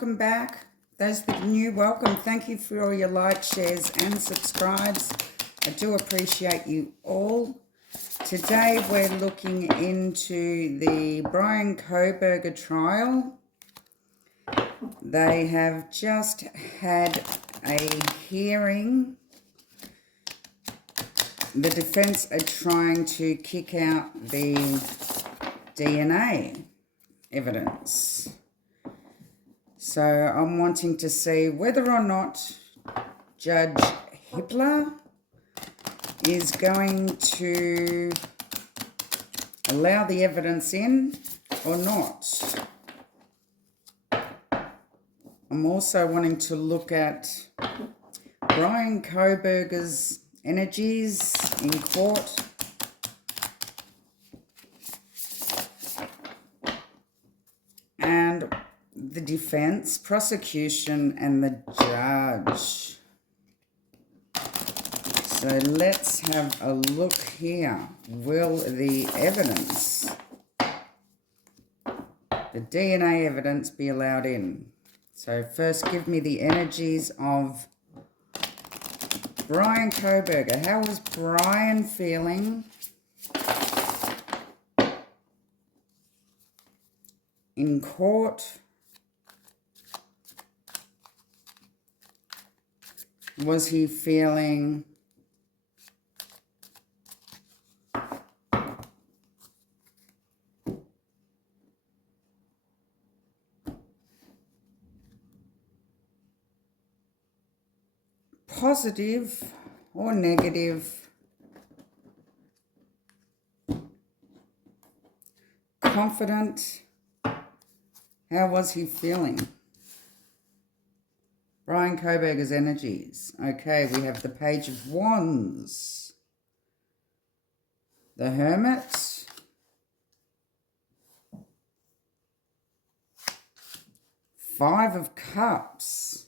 welcome back. Those that are new, welcome. Thank you for all your likes, shares and subscribes. I do appreciate you all. Today we're looking into the Bryan Kohberger trial. They have just had a hearing. The defense are trying to kick out the DNA evidence. So I'm wanting to see whether or not Judge Hippler is going to allow the evidence in or not. I'm also wanting to look at Bryan Kohberger's energies in court. And the defense, prosecution, and the judge. So let's have a look here. Will the evidence, the DNA evidence, be allowed in? So first give me the energies of Bryan Kohberger. How was Bryan feeling in court? Was he feeling positive or negative, confident? How was he feeling? Bryan Kohberger's energies. Okay, we have the Page of Wands, the Hermit, Five of Cups,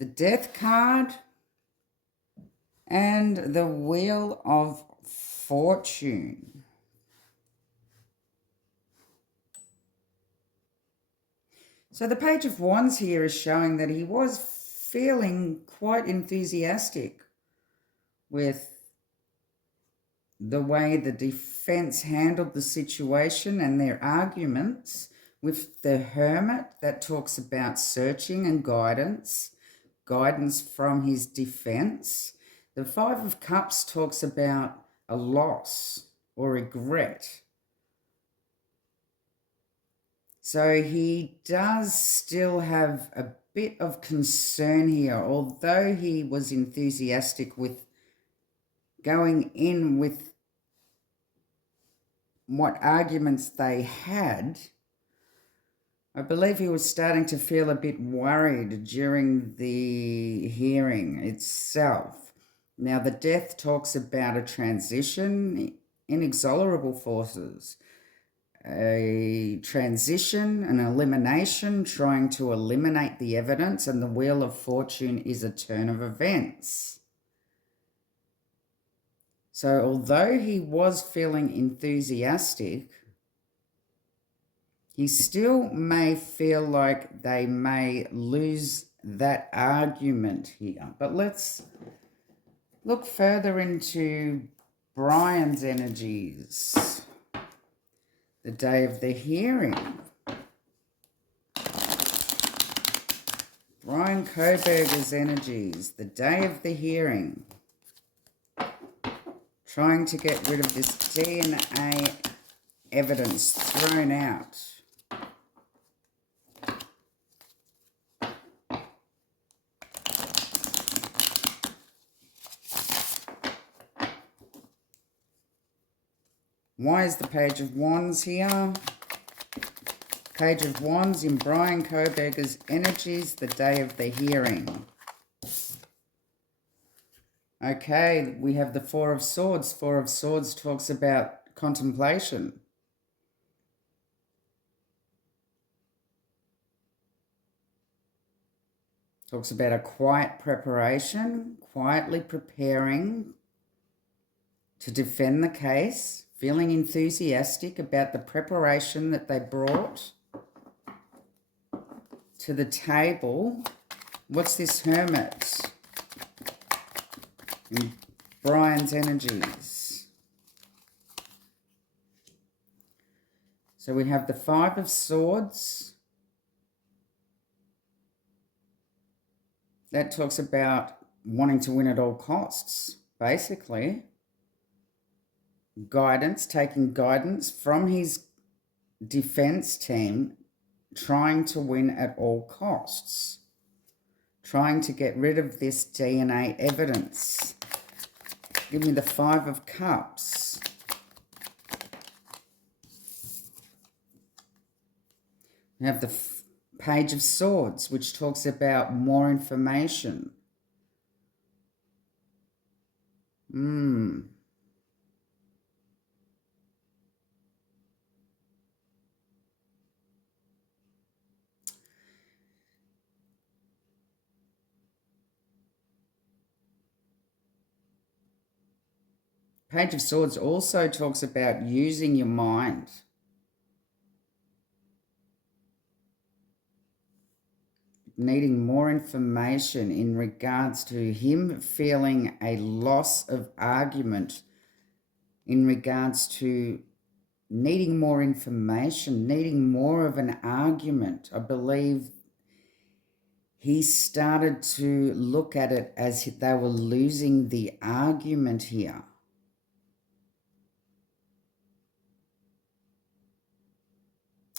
the Death card, and the Wheel of Fortune. So the Page of Wands here is showing that he was feeling quite enthusiastic with the way the defense handled the situation and their arguments. With the Hermit, that talks about searching and guidance from his defense. The Five of Cups talks about a loss or regret. So he does still have a bit of concern here, although he was enthusiastic with going in with what arguments they had. I believe he was starting to feel a bit worried during the hearing itself. Now, the Death talks about a transition, inexorable forces, a transition, an elimination, trying to eliminate the evidence, and the Wheel of Fortune is a turn of events. So although he was feeling enthusiastic, he still may feel like they may lose that argument here. But let's look further into Bryan's energies. The day of the hearing. Bryan Kohberger's energies. The day of the hearing. Trying to get rid of this DNA evidence thrown out. Why is the Page of Wands here? Page of Wands in Bryan Kohberger's energies, the day of the hearing. Okay, we have the Four of Swords. Four of Swords talks about contemplation. Talks about a quiet preparation, quietly preparing to defend the case, feeling enthusiastic about the preparation that they brought. to the table. What's this Hermit in Bryan's energies? So we have the Five of Swords. That talks about wanting to win at all costs, basically. Guidance, taking guidance from his defense team, trying to win at all costs, trying to get rid of this DNA evidence. Give me the Five of Cups. We have the Page of Swords, which talks about more information. Page of Swords also talks about using your mind. Needing more information in regards to him feeling a loss of argument, in regards to needing more information, needing more of an argument. I believe he started to look at it as they were losing the argument here.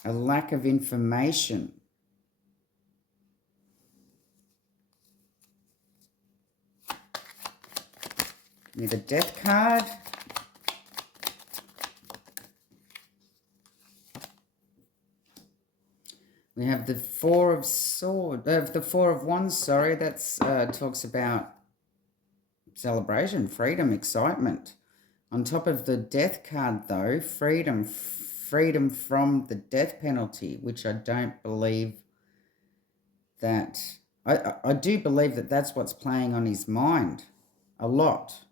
A lack of information. Give me the Death card. We have the Four of Swords, the Four of Wands, sorry, that's talks about celebration, freedom, excitement. On top of the Death card though, freedom from the death penalty, which I don't believe that, I do believe that that's what's playing on his mind a lot.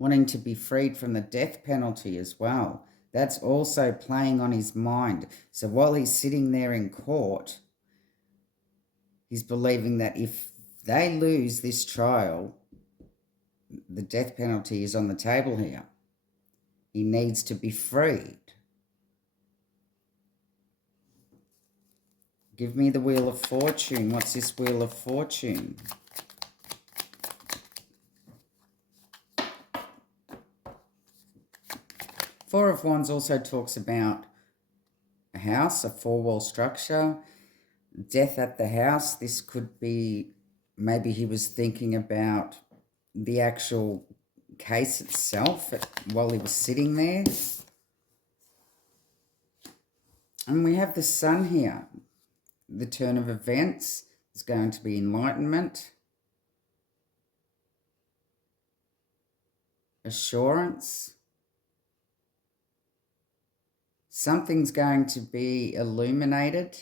Wanting to be freed from the death penalty as well. That's also playing on his mind. So while he's sitting there in court, he's believing that if they lose this trial, the death penalty is on the table here. He needs to be freed. Give me the Wheel of Fortune. What's this Wheel of Fortune? Four of Wands also talks about a house, a four-wall structure, death at the house. This could be, maybe he was thinking about the actual case itself while he was sitting there. And we have the Sun here. The turn of events is going to be enlightenment, assurance. Something's going to be illuminated.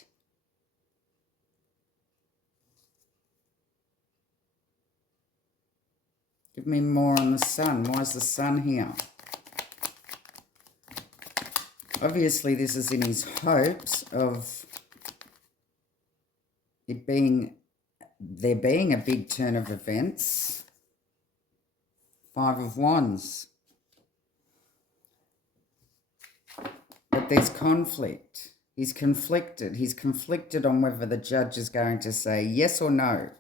Give me more on the Sun. Why is the Sun here? Obviously, this is in his hopes of it being, there being a big turn of events. Five of Wands. But there's conflict. He's conflicted. He's conflicted on whether the judge is going to say yes or no.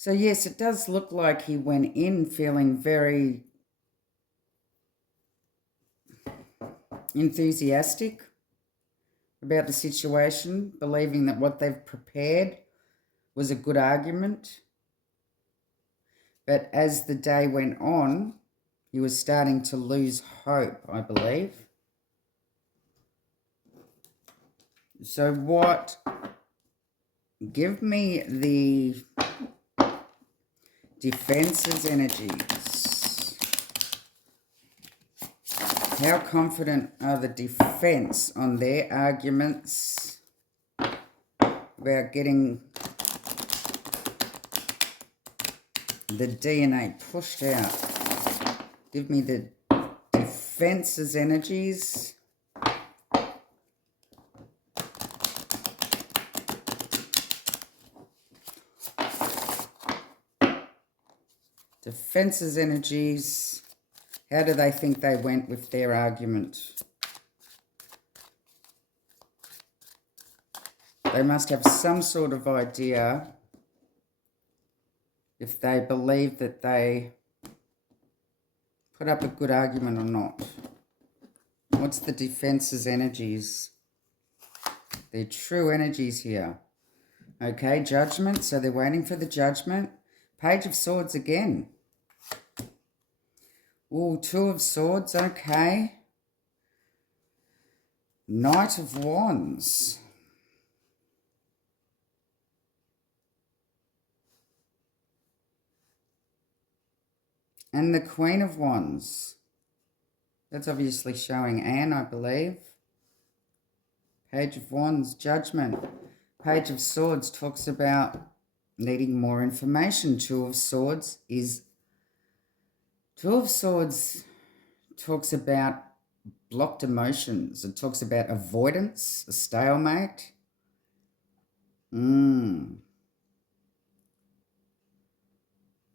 So yes, it does look like he went in feeling very enthusiastic about the situation, believing that what they've prepared was a good argument. But as the day went on, he was starting to lose hope, I believe. So what? Give me the defense's energies. How confident are the defense on their arguments about getting The DNA pushed out. Give me the defense's energies. Defense's energies. How do they think they went with their argument? They must have some sort of idea if they believe that they put up a good argument or not. What's the defense's energies? Their true energies here. Okay, judgment. So they're waiting for the judgment. Page of Swords again. Ooh, Two of Swords. Okay. Knight of Wands. And the Queen of Wands. That's obviously showing Anne, I believe. Page of Wands, Judgment. Page of Swords talks about needing more information. Two of Swords talks about blocked emotions. It talks about avoidance, a stalemate.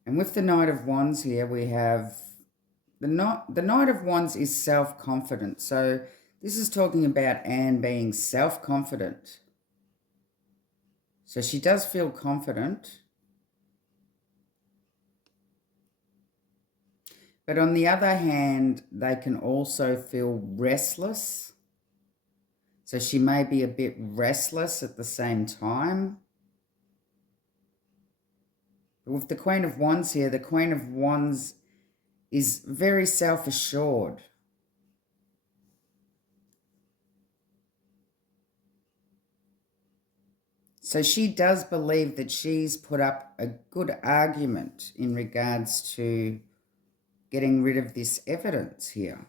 And with the Knight of Wands here, we have the Knight of Wands is self-confident. So this is talking about Anne being self-confident. So she does feel confident. But on the other hand, they can also feel restless. So she may be a bit restless at the same time. But with the Queen of Wands here, the Queen of Wands is very self-assured. So she does believe that she's put up a good argument in regards to getting rid of this evidence here.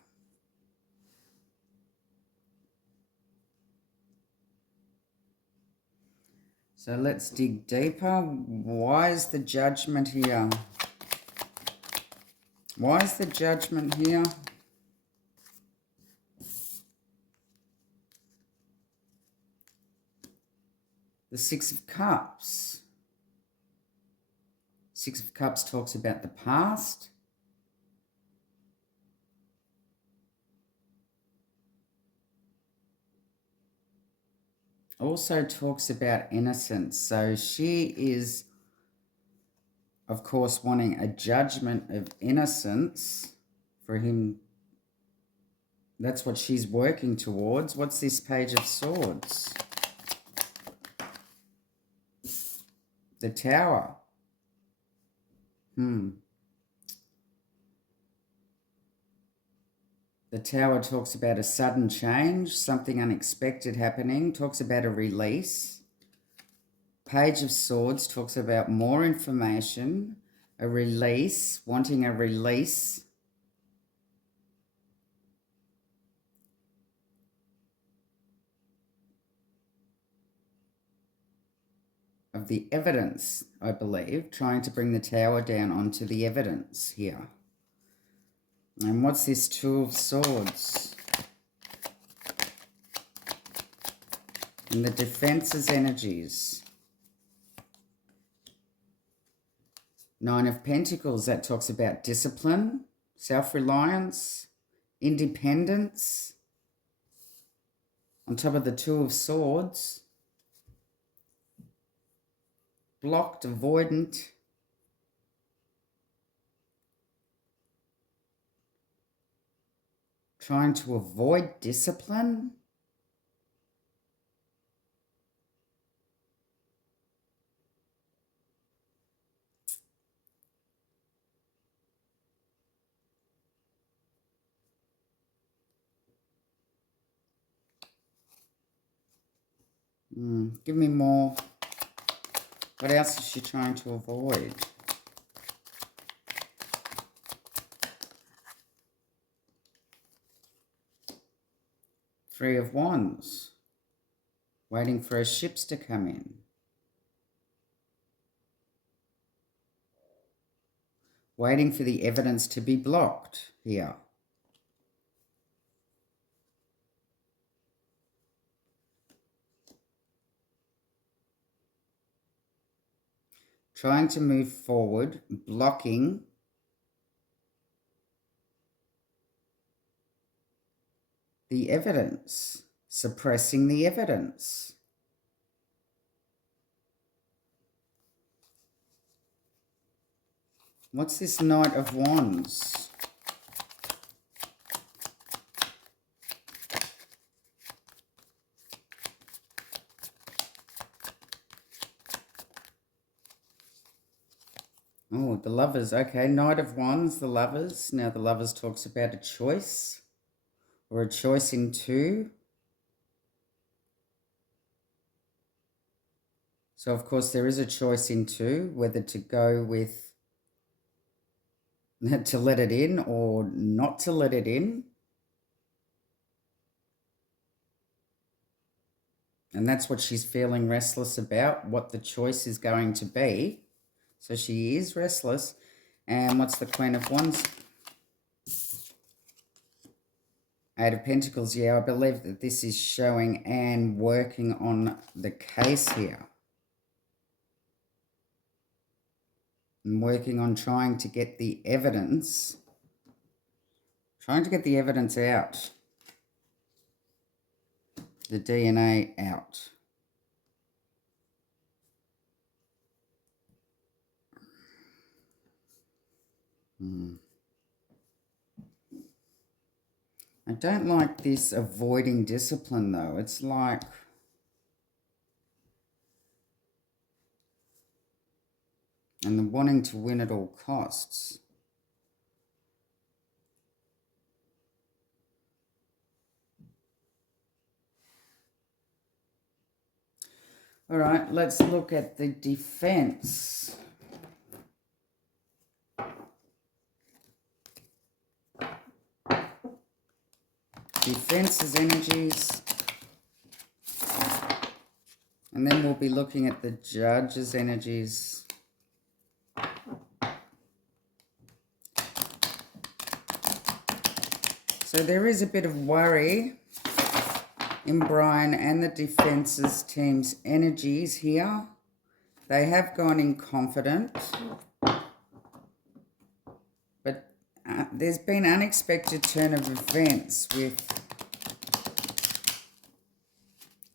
So let's dig deeper. Why is the judgment here? Why is the judgment here? The Six of Cups. Six of Cups talks about the past. Also talks about innocence. So she is, of course, wanting a judgment of innocence for him. That's what she's working towards. What's this Page of Swords? The Tower. The Tower talks about a sudden change, something unexpected happening, talks about a release. Page of Swords talks about more information, a release, wanting a release. Of the evidence, I believe, trying to bring the Tower down onto the evidence here. And what's this Two of Swords? And the defense's energies. Nine of Pentacles, that talks about discipline, self-reliance, independence. On top of the Two of Swords, blocked, avoidant. Trying to avoid discipline. Give me more. What else is she trying to avoid? Three of Wands. Waiting for her ships to come in. waiting for the evidence to be blocked here. Trying to move forward, blocking the evidence, suppressing the evidence. What's this Knight of Wands? Oh, the Lovers. Okay, Knight of Wands, the Lovers. Now the Lovers talks about a choice, or a choice in two. So, of course, there is a choice in two, whether to go with, to let it in or not to let it in. And that's what she's feeling restless about, what the choice is going to be. So she is restless. And what's the Queen of Wands? Eight of Pentacles. Yeah, I believe that this is showing Anne working on the case here. And working on trying to get the evidence. Trying to get the evidence out. The DNA out. I don't like this avoiding discipline, though. It's like, and the wanting to win at all costs. All right, let's look at the defense. Defense's energies. And then we'll be looking at the Judge's energies. So there is a bit of worry in Bryan and the Defense's team's energies here. They have gone in confident. But there's been unexpected turn of events with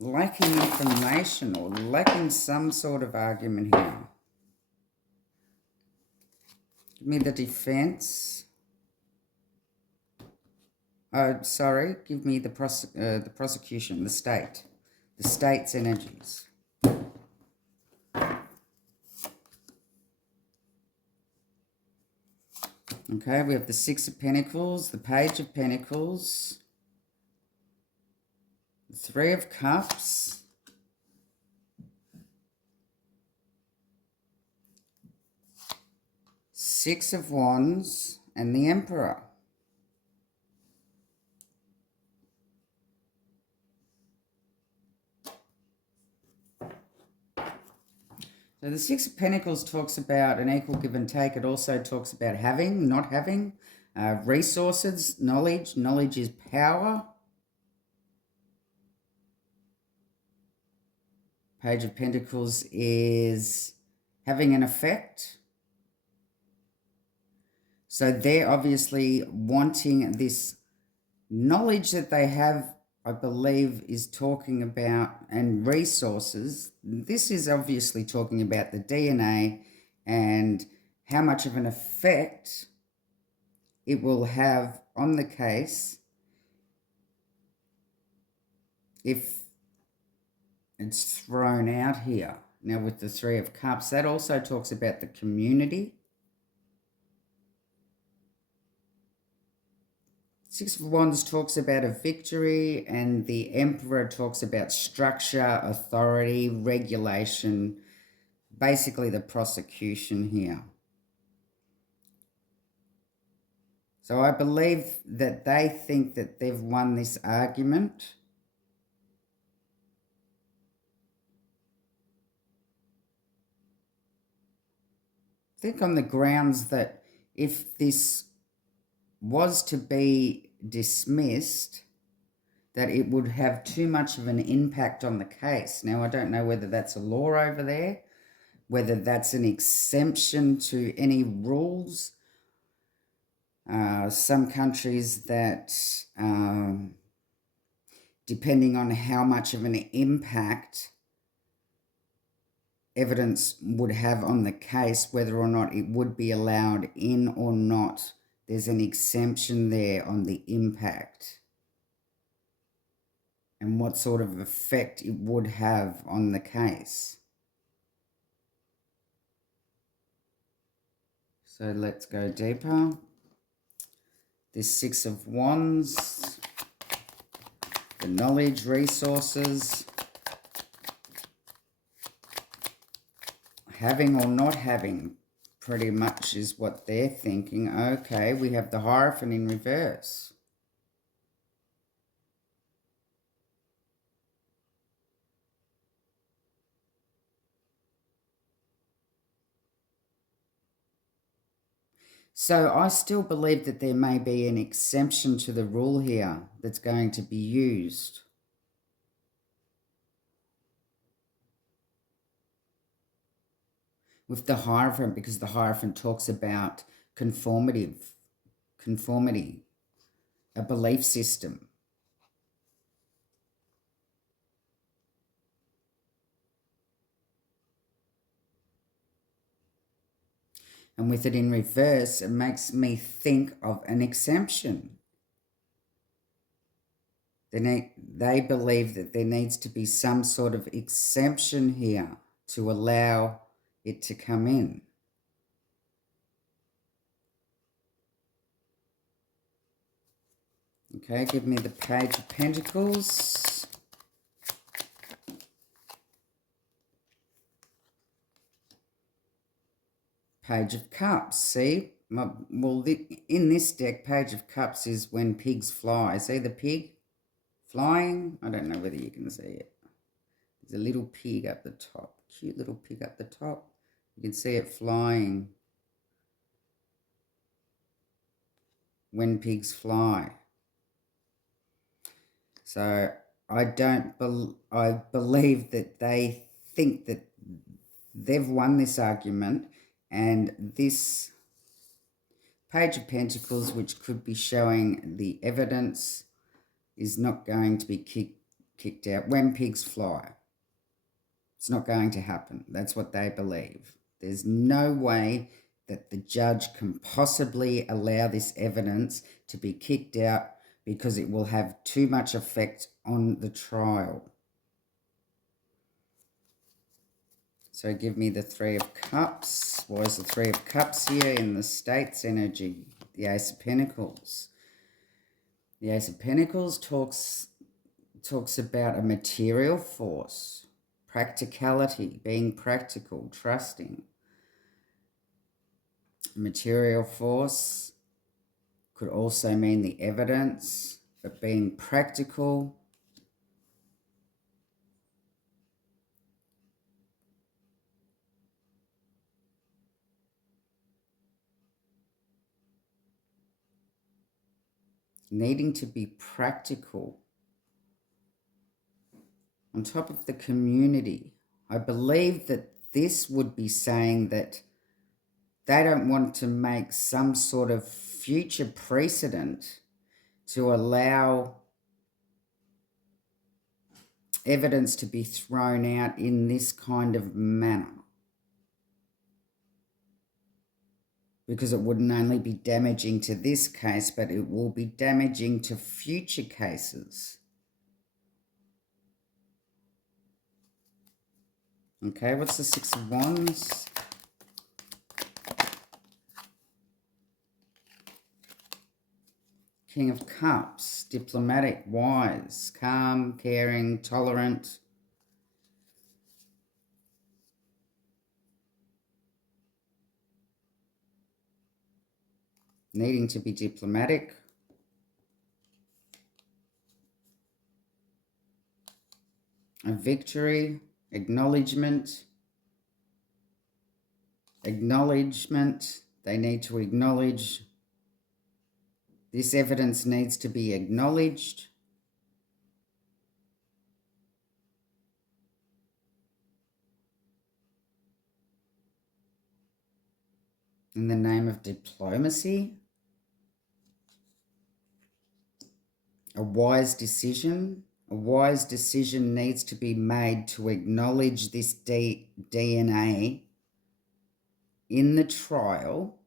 lacking information or lacking some sort of argument here. Give me the Defense. Sorry, give me the prosecution, the state. The state's energies. Okay, we have the Six of Pentacles, the Page of Pentacles, the Three of Cups, Six of Wands, and the Emperor. So the Six of Pentacles talks about an equal give and take. It also talks about having, not having, resources, knowledge. Knowledge is power. Page of Pentacles is having an effect. So they're obviously wanting this knowledge that they have, I believe, is talking about, and resources. This is obviously talking about the DNA and how much of an effect it will have on the case if it's thrown out here. Now with the Three of Cups, that also talks about the community. Six of Wands talks about a victory, and the Emperor talks about structure, authority, regulation, basically the prosecution here. So I believe that they think that they've won this argument. I think on the grounds that if this was to be dismissed, that it would have too much of an impact on the case. Now, I don't know whether that's a law over there, whether that's an exemption to any rules. Some countries that, depending on how much of an impact evidence would have on the case, whether or not it would be allowed in or not, there's an exemption there on the impact and what sort of effect it would have on the case. So let's go deeper. This Six of Wands, the knowledge, resources, having or not having, pretty much is what they're thinking. Okay, we have the Hierophant in reverse. So I still believe that there may be an exemption to the rule here that's going to be used. With the Hierophant, because the Hierophant talks about conformity, a belief system. And with it in reverse, it makes me think of an exemption. They believe that there needs to be some sort of exemption here to allow it to come in. Okay, give me the Page of Pentacles. Page of Cups, see? Well, in this deck, Page of Cups is when pigs fly. See the pig flying? I don't know whether you can see it. There's a little pig up the top. Cute little pig up the top. You can see it flying when pigs fly. So I believe that they think that they've won this argument, and this Page of Pentacles, which could be showing the evidence, is not going to be kicked out when pigs fly. It's not going to happen. That's what they believe. There's no way that the judge can possibly allow this evidence to be kicked out because it will have too much effect on the trial. So give me the Three of Cups. Why is the Three of Cups here in the States energy? The Ace of Pentacles. The Ace of Pentacles talks about a material force, practicality, being practical, trusting. Material force could also mean the evidence, but being practical. Needing to be practical. On top of the community, I believe that this would be saying that they don't want to make some sort of future precedent to allow evidence to be thrown out in this kind of manner. Because it wouldn't only be damaging to this case, but it will be damaging to future cases. Okay, what's the Six of Wands? King of Cups, diplomatic, wise, calm, caring, tolerant. Needing to be diplomatic. A victory, acknowledgement, They need to acknowledge, this evidence needs to be acknowledged. In the name of diplomacy. A wise decision needs to be made to acknowledge this DNA in the trial.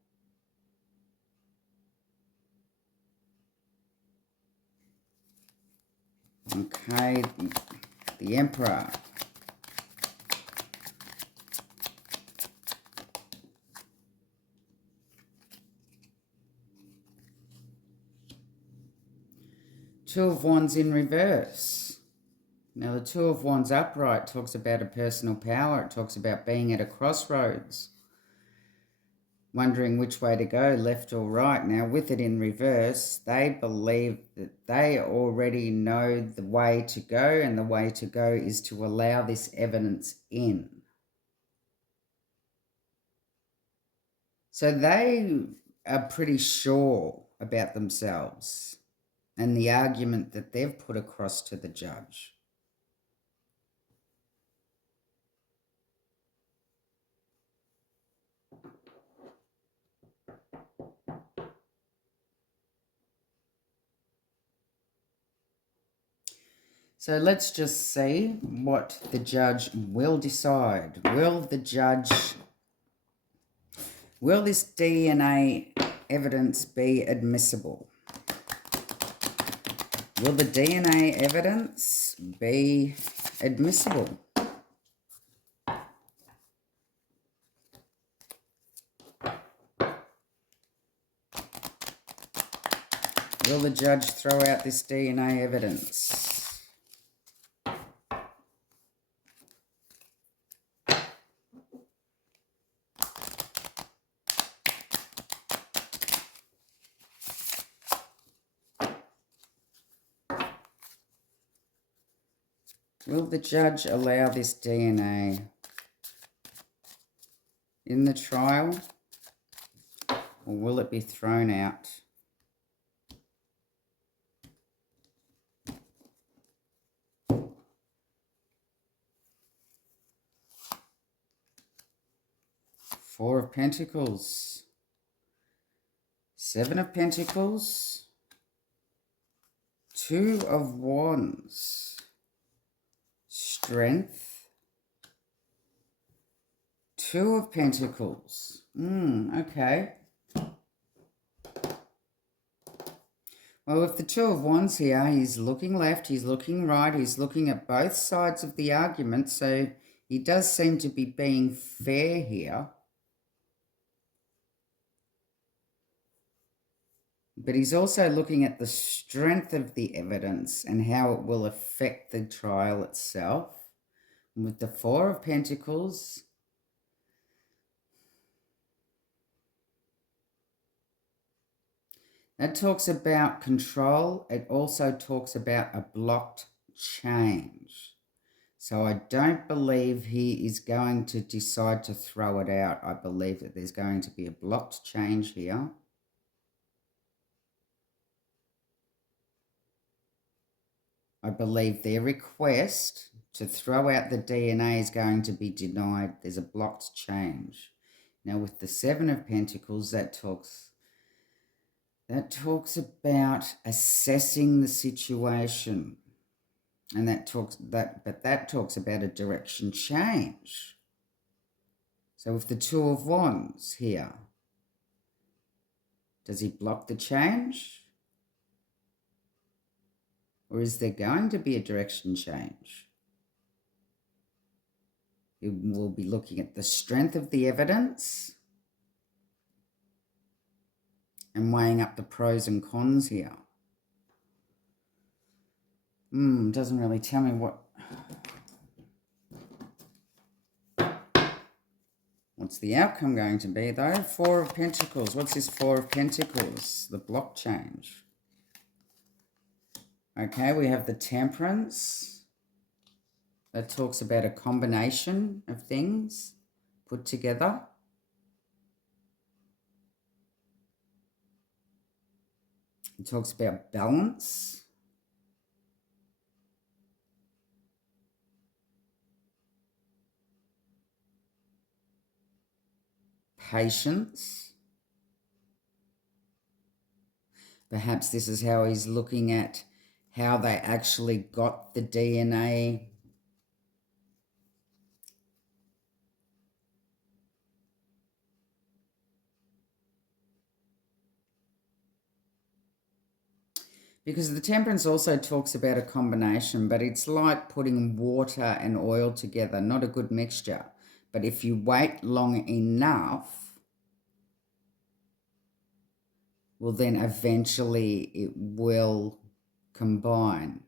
Okay, the Emperor. Two of Wands in reverse. Now the Two of Wands upright talks about a personal power. It talks about being at a crossroads, wondering which way to go, left or right. Now with it in reverse, they believe that they already know the way to go, and the way to go is to allow this evidence in. So they are pretty sure about themselves and the argument that they've put across to the judge. So let's just see what the judge will decide. Will this DNA evidence be admissible? Will the DNA evidence be admissible? Will the judge throw out this DNA evidence? Will the judge allow this DNA in the trial, or will it be thrown out? Four of Pentacles, Seven of Pentacles, Two of Wands, Strength, Two of Pentacles. Okay. Well, with the Two of Wands here, he's looking left, he's looking right, he's looking at both sides of the argument, so he does seem to be being fair here. But he's also looking at the strength of the evidence and how it will affect the trial itself. And with the Four of Pentacles, that talks about control. It also talks about a blocked change. So I don't believe he is going to decide to throw it out. I believe that there's going to be a blocked change here. I believe their request to throw out the DNA is going to be denied. There's a blocked change. Now with the Seven of Pentacles, that talks about assessing the situation. And that talks about a direction change. So with the Two of Wands here, does he block the change? Or is there going to be a direction change? It will be looking at the strength of the evidence and weighing up the pros and cons here. Doesn't really tell me what's the outcome going to be, though. Four of Pentacles. What's this Four of Pentacles? The block change. Okay, we have the Temperance. That talks about a combination of things put together. It talks about balance, patience. Perhaps this is how he's looking at how they actually got the DNA. Because the temperance also talks about a combination, but it's like putting water and oil together, not a good mixture. But if you wait long enough, well, then eventually it will combine.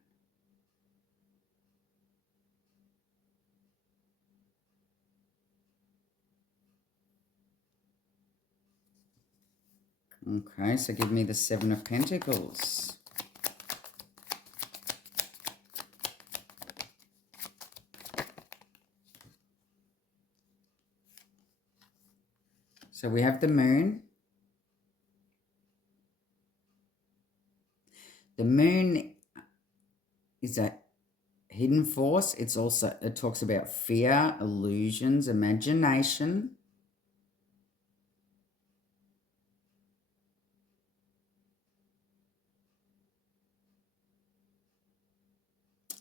Okay, so give me the Seven of Pentacles. So we have the Moon. The Moon is a hidden force. It talks about fear, illusions, imagination.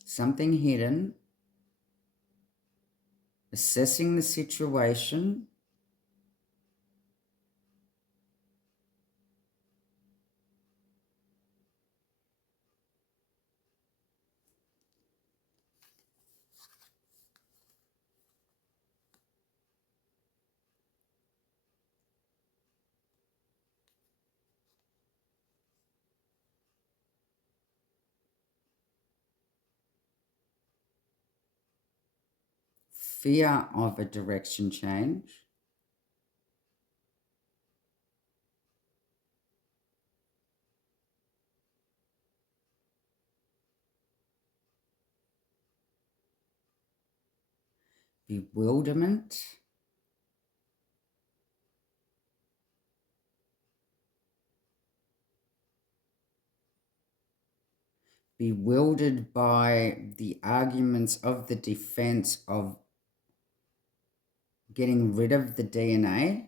Something hidden. Assessing the situation. Fear of a direction change. Bewilderment. Bewildered by the arguments of the defense of getting rid of the DNA.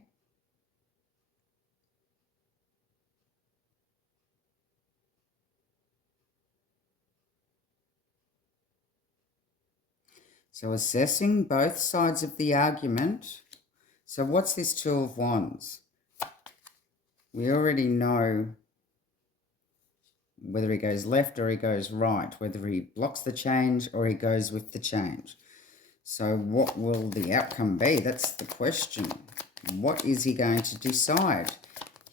So assessing both sides of the argument. So what's this Two of Wands? We already know whether he goes left or he goes right, whether he blocks the change or he goes with the change. So what will the outcome be? That's the question. What is he going to decide?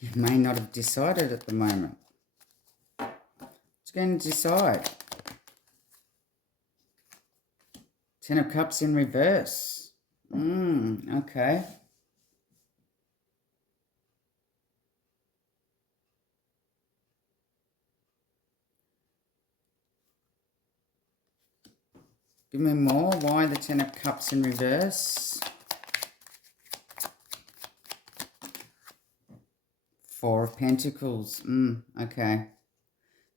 He may not have decided at the moment. He's going to decide. Ten of Cups in reverse. Okay. Give me more. Why the Ten of Cups in reverse? Four of Pentacles. Okay.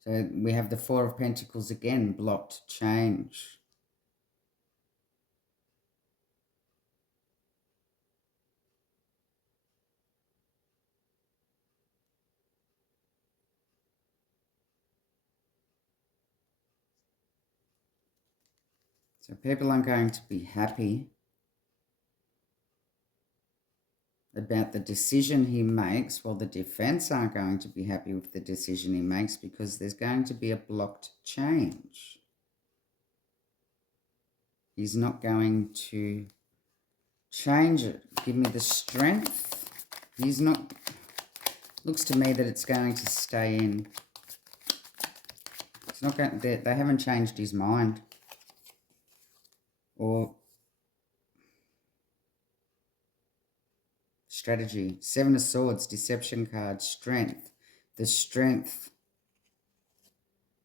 So we have the Four of Pentacles again. Blocked change. So people aren't going to be happy about the decision he makes. Well, the defense aren't going to be happy with the decision he makes because there's going to be a blocked change. He's not going to change it. Give me the Strength. He's not... Looks to me that it's going to stay in. It's not going... They haven't changed his mind. Or... Strategy. Seven of Swords, Deception card, Strength. The Strength.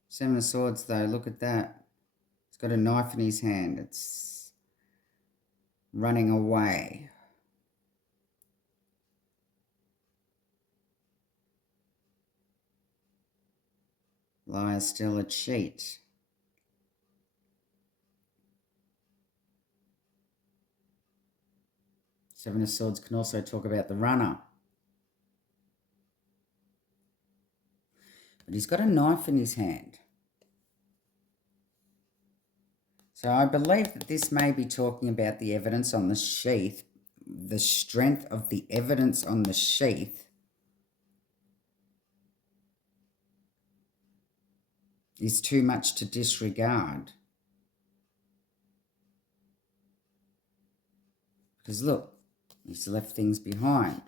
Seven of Swords, though, look at that. He's got a knife in his hand. It's running away. Liar, stealer, cheat. Seven of Swords can also talk about the runner. But he's got a knife in his hand. So I believe that this may be talking about the evidence on the sheath, the strength of the evidence on the sheath is too much to disregard. Because look, he's left things behind.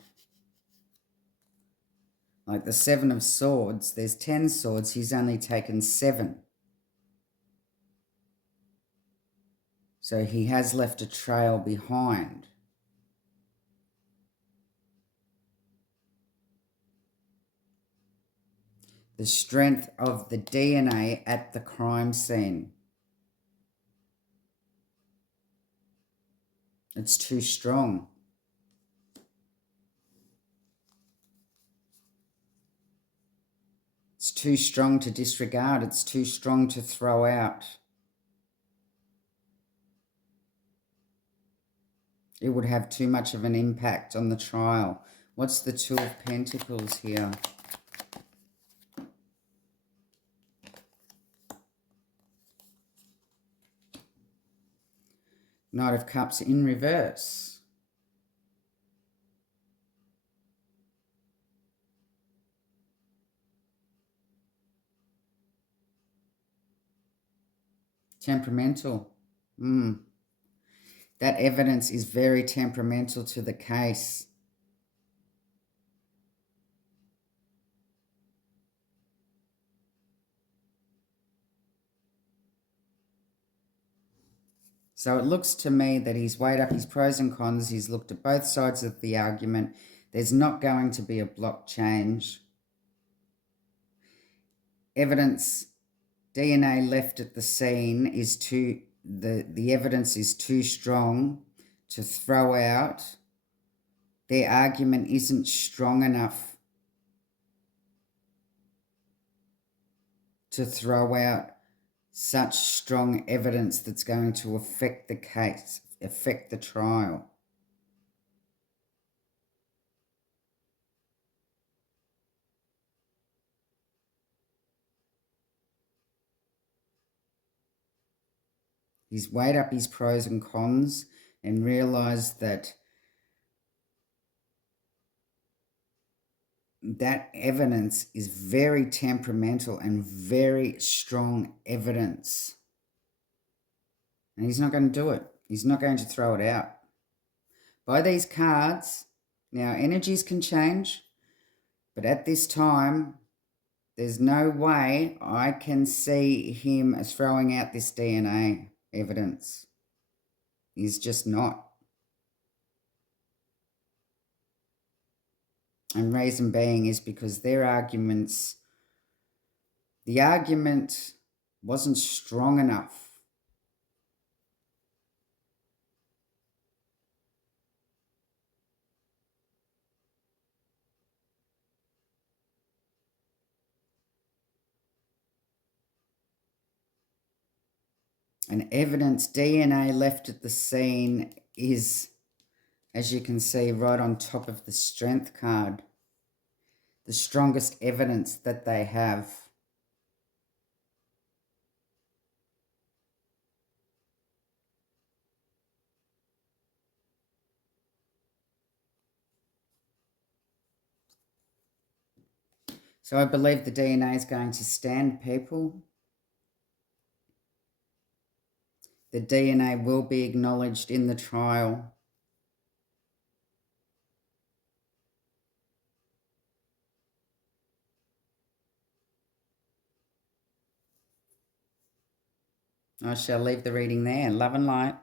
Like the Seven of Swords, there's 10 swords, he's only taken 7. So he has left a trail behind. The strength of the DNA at the crime scene. It's too strong. It's too strong to disregard. It's too strong to throw out. It would have too much of an impact on the trial. What's the Two of Pentacles here? Knight of Cups in reverse. Temperamental. That evidence is very temperamental to the case. So it looks to me that he's weighed up his pros and cons. He's looked at both sides of the argument. There's not going to be a block change. Evidence, DNA left at the scene is too, the evidence is too strong to throw out. Their argument isn't strong enough to throw out such strong evidence that's going to affect the case, affect the trial. He's weighed up his pros and cons and realised that that evidence is very temperamental and very strong evidence. And he's not going to do it. He's not going to throw it out. By these cards, now energies can change, but at this time, there's no way I can see him as throwing out this DNA evidence. He's just not. And reason being is because their arguments, the argument wasn't strong enough. And evidence, DNA left at the scene is, as you can see, right on top of the Strength card. The strongest evidence that they have. So I believe the DNA is going to stand, people. The DNA will be acknowledged in the trial. I shall leave the reading there. Love and light.